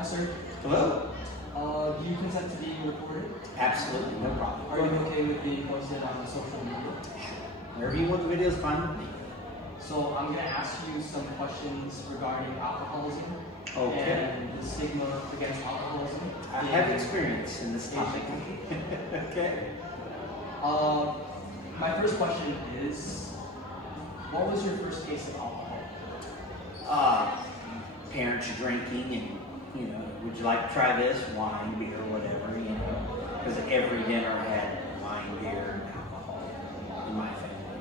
Hi, sir. Hello? Do you consent to being recorded? Absolutely, no problem. Are you okay with being posted on social media? Wherever you want the videos, fine with me. So I'm going to ask you some questions regarding alcoholism Okay. and the stigma against alcoholism. I have experience in this topic. Okay. My first question is, what was your first taste of alcohol? Parents drinking and, would you like to try this? Wine, beer, whatever, Because every dinner had wine, beer, and alcohol in my family.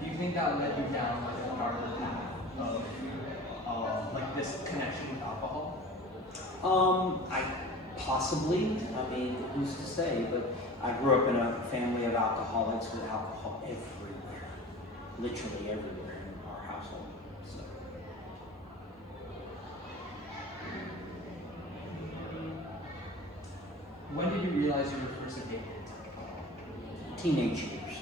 Do you think that led you down like a darker path of like this connection with alcohol? Who's to say? But I grew up in a family of alcoholics with alcohol everywhere, literally everywhere in our household. So. When did you realize you were first addicted to alcohol? Teenage years.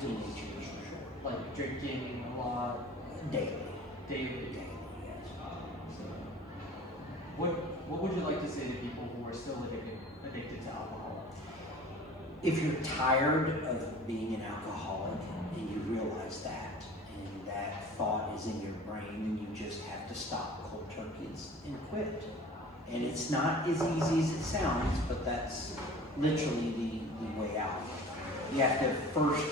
Teenage years for sure. Like drinking a lot, Daily. daily. Yes. So, what would you like to say to people who are still addicted to alcohol? If you're tired of being an alcoholic and you realize that, and that thought is in your brain, and you just have to stop cold turkey and quit. And it's not as easy as it sounds, but that's literally the way out. You have to first,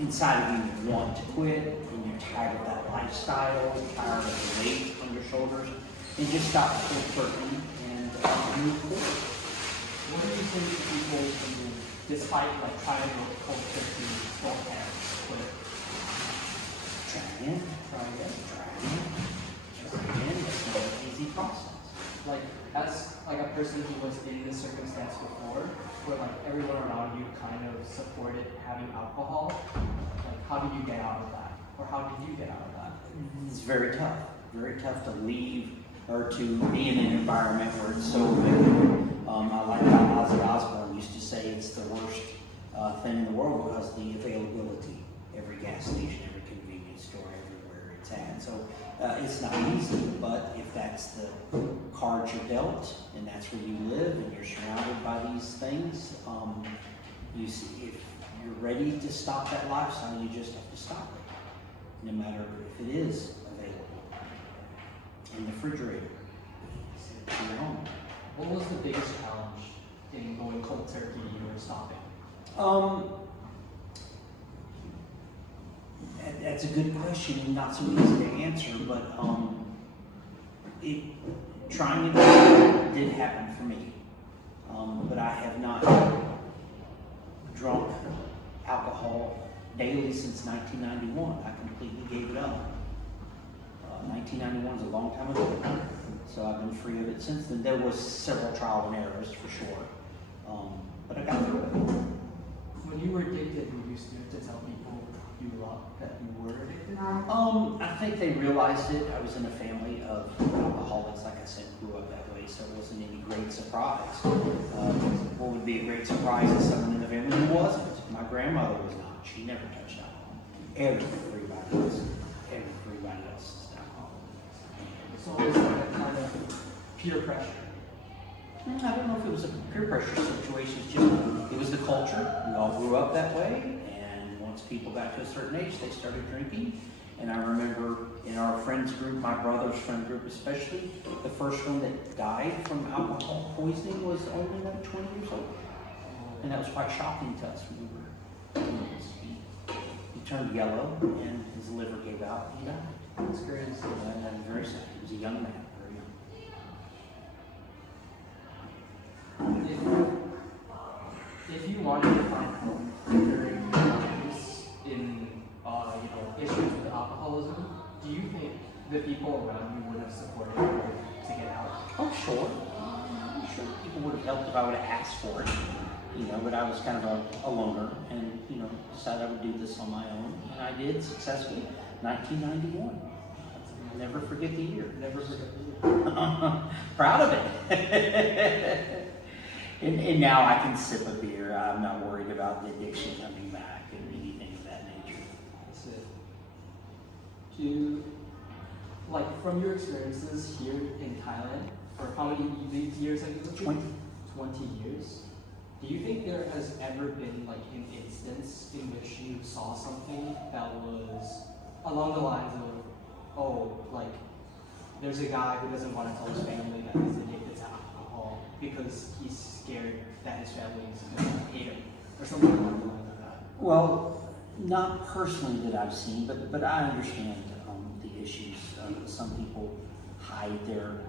inside of you, want to quit, and you're tired of that lifestyle, tired of the weight on your shoulders, and just stop cold turkey and move forward. What do you think to people who, despite like trying to go cold turkey, still can't quit? Try again, try again, try again, try again. It's not an easy process. Like as like a person who was in this circumstance before, where like everyone around you kind of supported having alcohol, like how did you get out of that? Or how did you get out of that? It's very tough to leave or to be in an environment where it's so addictive. I like how Ozzy Osbourne used to say it's the worst thing in the world because of the availability. Every gas station, every convenience store, everywhere it's at. So it's not easy, but if that's the cards you're dealt and that's where you live and you're surrounded by these things, you see, if you're ready to stop that lifestyle, you just have to stop it, no matter if it is available in the refrigerator in your home. What was the biggest challenge in going cold turkey or stopping? That's a good question and not so easy to answer, but trying it did happen for me. But I have not drunk alcohol daily since 1991. I completely gave it up. 1991 is a long time ago, so I've been free of it since then. There was several trial and errors for sure, but I got through it. When you were addicted, were you scared to tell people you loved that you were addicted? I think they realized it. I was in a family of alcoholics, like I said, grew up that way, so it wasn't any great surprise. What would be a great surprise is someone in the family who wasn't. My grandmother was not. She never touched alcohol. Everybody else is alcohol. So it was like a kind of peer pressure. I don't know if it was a peer pressure situation. It's just, it was the culture. We all grew up that way, and once people got to a certain age, they started drinking. And I remember in our friends group, my brother's friend group especially, the first one that died from alcohol poisoning was only like 20 years old. And that was quite shocking to us when we were kids. He turned yellow, and his liver gave out, and he died. That's crazy. And that was very sad. He was a young man, very young. If you wanted to find help during times in issues with alcoholism, do you think the people around you would have supported you to get out? Oh, sure. I'm sure people would have helped if I would have asked for it. But I was kind of a loner and, decided I would do this on my own. And I did successfully. 1991. I'll never forget the year. Never forget the year. Proud of it. and now I can sip a beer. I'm not worried about the addiction coming back and anything of that nature. That's it. From your experiences here in Thailand, or how many years have you lived here? 20. 20 years. Do you think there has ever been like an instance in which you saw something that was along the lines of, oh, like there's a guy who doesn't want to tell his family that he's addicted to alcohol because he's scared that his family is going to hate him or something along the lines of that? Well, not personally that I've seen, but I understand the issues. Some people hide their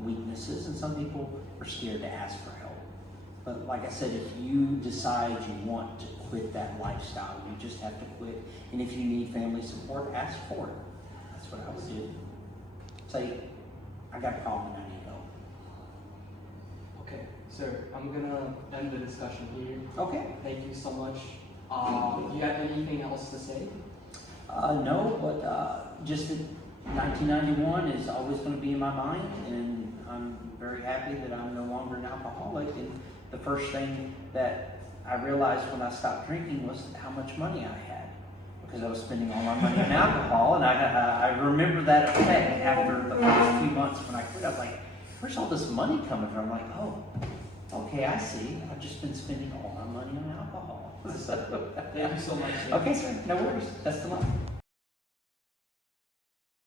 weaknesses, and some people are scared to ask for help. But like I said, if you decide you want to quit that lifestyle, you just have to quit. And if you need family support, ask for it. That's what I would do. Say, I got a problem and I need help. Okay, sir, I'm gonna end the discussion here. Okay. Thank you so much. Do you have anything else to say? No, but just that 1991 is always going to be in my mind, and I'm very happy that I'm no longer an alcoholic. And the first thing that I realized when I stopped drinking was how much money I had, because I was spending all my money on alcohol. And I remember that effect after the first few months when I quit. I was like, where's all this money coming from? I'm like, oh, okay, I see. I've just been spending all my money on alcohol. Thank you so much. Okay, sir, no worries. That's the line.